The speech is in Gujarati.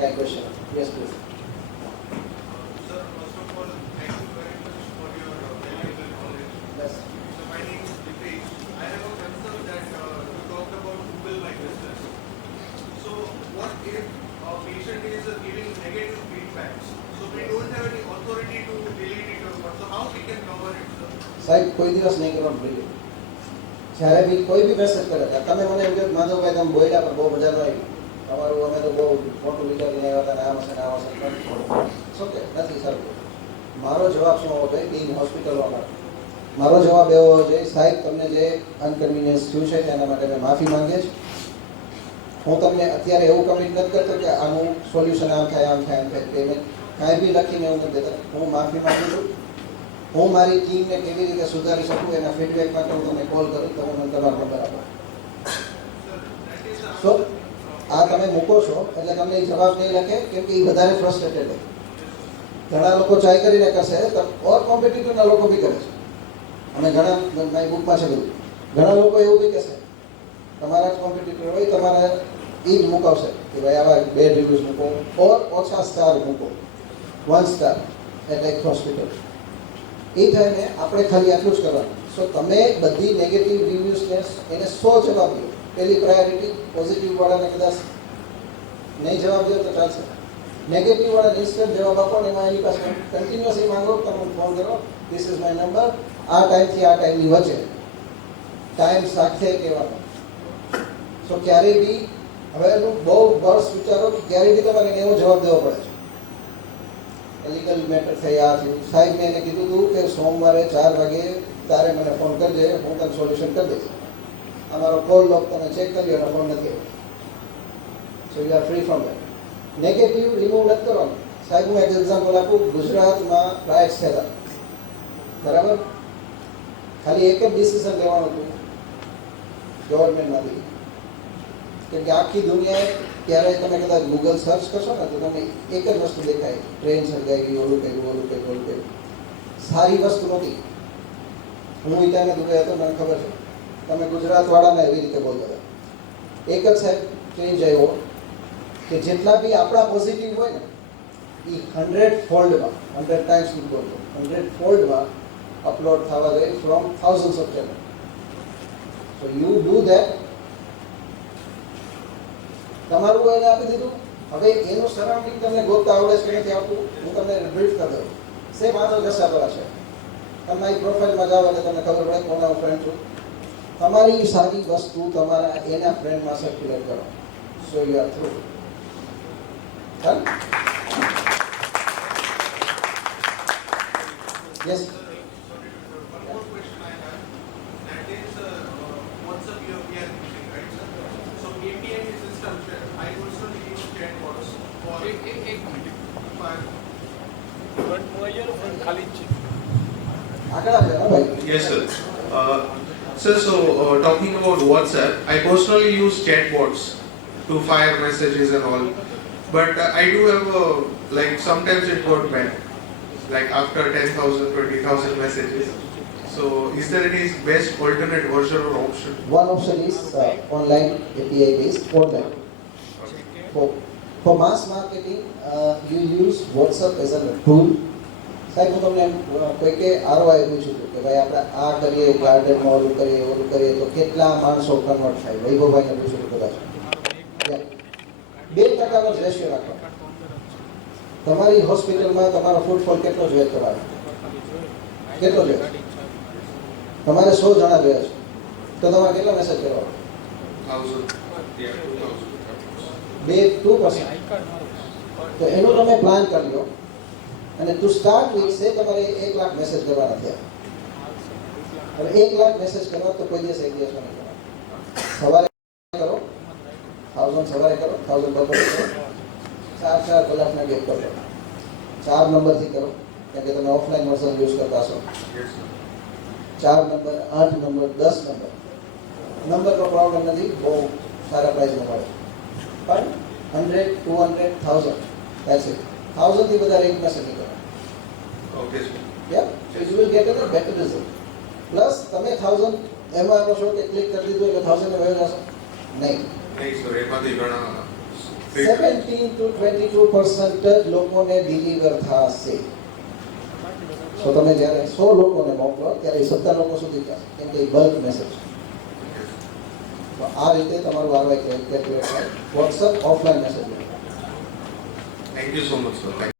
કાંઈ question? Yes please. Sir, first of all, thank you very much for your valuable knowledge. Yes. So my name is Dipesh. I have a concern that you talked about Google My Business. So what if a patient is giving negative feedbacks? So we don't have any authority to delete it or what? So how we can cover it, sir? સાહેબ કોઈ દિવસ નહીં કરવાનું ભૂલ્યો. જ્યારે બી કોઈ બી મેસેજ કરે તમે મને એમ કહો માધવભાઈ તમે બોલ્યા પણ બહુ મજા ન આવી, તમારું અમે તો બહુ મોટું વિચારીને આવ્યા હતા ને આ હશે શું કે નથી સારું. મારો જવાબ શું હોવો જોઈએ? બિંગ હોસ્પિટલવાળા મારો જવાબ એવો હોવો જોઈએ, સાહેબ તમને જે અનકન્વિનિયન્સ થયું છે તેના માટે મેં માફી માંગીએ છીએ. હું તમને અત્યારે એવું કમિટ નથી કરતો કે આનું સોલ્યુશન આમ થાય આમ થાય આમ થાય. પેમેન્ટ કાંઈ બી લખીને હું નથી દેતો. હું માફી માંગુ છું. હું મારી ટીમને કેવી રીતે સુધારી શકું એના ફીડબેક માટે હું તમને કોલ કરું. તમે મને તમારો નંબર આપો. સો આ તમે મૂકો છો એટલે તમને એ જવાબ નહીં લખે કેમ કે એ વધારે ફ્રસ્ટ્રેટેડ હોય. ઘણા લોકો ટ્રાય કરીને કરશે તો ઓર કોમ્પિટિટરના લોકો બી કરે છે. અમે ઘણા મારી બુકમાં છે બધું. ઘણા લોકો એવું બી કહેશે તમારા જ કોમ્પિટિટર હોય તમારા એ જ મૂકાવશે કે ભાઈ આવા 2 રિવ્યૂઝ મૂકો ઓર ઓછા સ્ટાર મૂકો, 1 સ્ટાર એટલે એક હોસ્પિટલ. એ ટાઈમે આપણે ખાલી આટલું જ કરવાનું. સો તમે બધી નેગેટિવ રિવ્યૂઝને એને 100 જવાબ દો. પહેલી પ્રાયોરિટી પોઝિટિવવાળાને કદાચ નહીં જવાબ દો તો ચાલશે. નેગેટિવવાળાને ઇન્સ્ટન્ટ જવાબ આપો ને એમાં એની પાસે કન્ટિન્યુઅસલી માંગો. તમે ફોન કરો, ધીસ ઇઝ માય નંબર, આ ટાઈમથી આ ટાઈમની વચ્ચે ટાઈમ સાથે કહેવાનો. સો ક્યારેય બી હવે બહુ વર્ષ વિચારો કે ક્યારેય બી તમારે એવો જવાબ દેવો પડે છે લીગલ મેટર થઈ આ થયું. સાહેબ મેં એને કીધું હતું કે સોમવારે 4 વાગે તારે મને ફોન કરજે, હું તને સોલ્યુશન કરી દઈશ. અમારો કોલ લોક તમે ચેક કરી લો, ફોન નથી આવ્યો. So you are free from that. Negative remove નથી કરવાનું. સાહેબ હું એક એક્ઝામ્પલ આપું. ગુજરાતમાં રાઇટ્સ થયા બરાબર, ખાલી એક જ ડિસિઝન લેવાનું હતું ગવર્મેન્ટમાંથી કેમ કે આખી દુનિયાએ ત્યારે તમે કદાચ ગૂગલ સર્ચ કરશો ને તો તમને એક જ વસ્તુ દેખાય, ટ્રેન સર્જાઈ, ઓલું કર્યું. સારી વસ્તુ નહોતી. હું ઈટાને દુબઈ હતો, મને ખબર છે. તમે ગુજરાતવાળાને એવી રીતે બોલતા હતા. એક જ સાહેબ ચેન્જ આવ્યો કે જેટલા બી આપણા પોઝિટિવ હોય ને એ 100 ફોલ્ડમાં 100 ટાઈમ્સ નહીં બોલતો, 100 ફોલ્ડમાં અપલોડ થવા જોઈએ from thousands of channel. So you do that. તમારું એને આપી દીધું. હવે એનું સરાઉન્ડિંગ તમને ગોતતા આવડે છે કે નથી આવતું હું તમને બ્રીફ કરી દઉં. સેમ આનો જસાપરા છે. તમારી પ્રોફાઇલમાં જાઓ એટલે તમને ખબર પડે કોના હું ફ્રેન્ડ છું. તમારી સારી વસ્તુ તમારા એના ફ્રેન્ડમાં સર્ક્યુલેટ કરો. So you are through. Done? Yes. One more question I have. That is WhatsApp we are using, right, sir? So API system, I personally use chatbots for આગળ આવે ને ભાઈ. Yes, sir. Sir, so talking about WhatsApp, I personally use chatbots to fire messages and all. But I do have like sometimes it got bad, like after 10,000, 20,000 messages. So is there any best alternate version or option? One option is online API based for that. For mass marketing, you use WhatsApp as a tool. સાહેબ હું તમને કોઈકે ROI પૂછ્યું હતું કે ભાઈ આપણે આ કરીએ, ગાર્ડનમાં ઓલું કરીએ તો કેટલા માણસો કન્વર્ટ થાય. વૈભવભાઈને પૂછ્યું હતું કદાચ. 2% જ રેશિયો રાખો. તમારી હોસ્પિટલમાં તમારો ફૂટફોલ કેટલો જોઈએ? તમારે કેટલો જોઈએ? તમારે 100 જણા ગયા છે તો તમારે કેટલા મેસેજ કરવા? 2%. તો એનું તમે પ્લાન કરી લો અને ટુ સ્ટાર્ટ વિથ સે તમારે 1 લાખ મેસેજ કરવાના થયા. હવે 1 લાખ મેસેજ કરવા તો કોઈ દિવસ એક દિવસમાં નહીં કરવા. સવારે કરો 1000, સવારે કરો 1000 બપોરે કરો, 4 કલાકના ગેપ કરો. 4 નંબરથી કરો કેમ કે તમે ઓફલાઈન વર્ઝન યુઝ કરતા હશો. 4 નંબર, 8 નંબર, 10 નંબરનો પ્રોબ્લેમ નથી, બહુ સારા પ્રાઇસમાં મળે. પણ 100, 200, 1000 that's it. 1000 થી વધારે એક મેસેજ નહીં કરો. Okay, sir. Yeah, so you will get a better result. Plus તમે 1000 એમાં આવો છો કે ક્લિક કરી દીધું એટલે 1000 ને વહી જશો નહીં. નહીં સર, એમાંથી ઘણા 17 to 22% જ લોકોને ડિલિવર થશે. તો તમે જ્યારે 100 લોકોને મોકલો ત્યારે 17 લોકો સુધી જશે, કેમ કે બલ્ક મેસેજ. તો આ રીતે તમારું આરવાય કેલ્ક્યુલેટ થાય. WhatsApp offline message. Thank you so much, sir.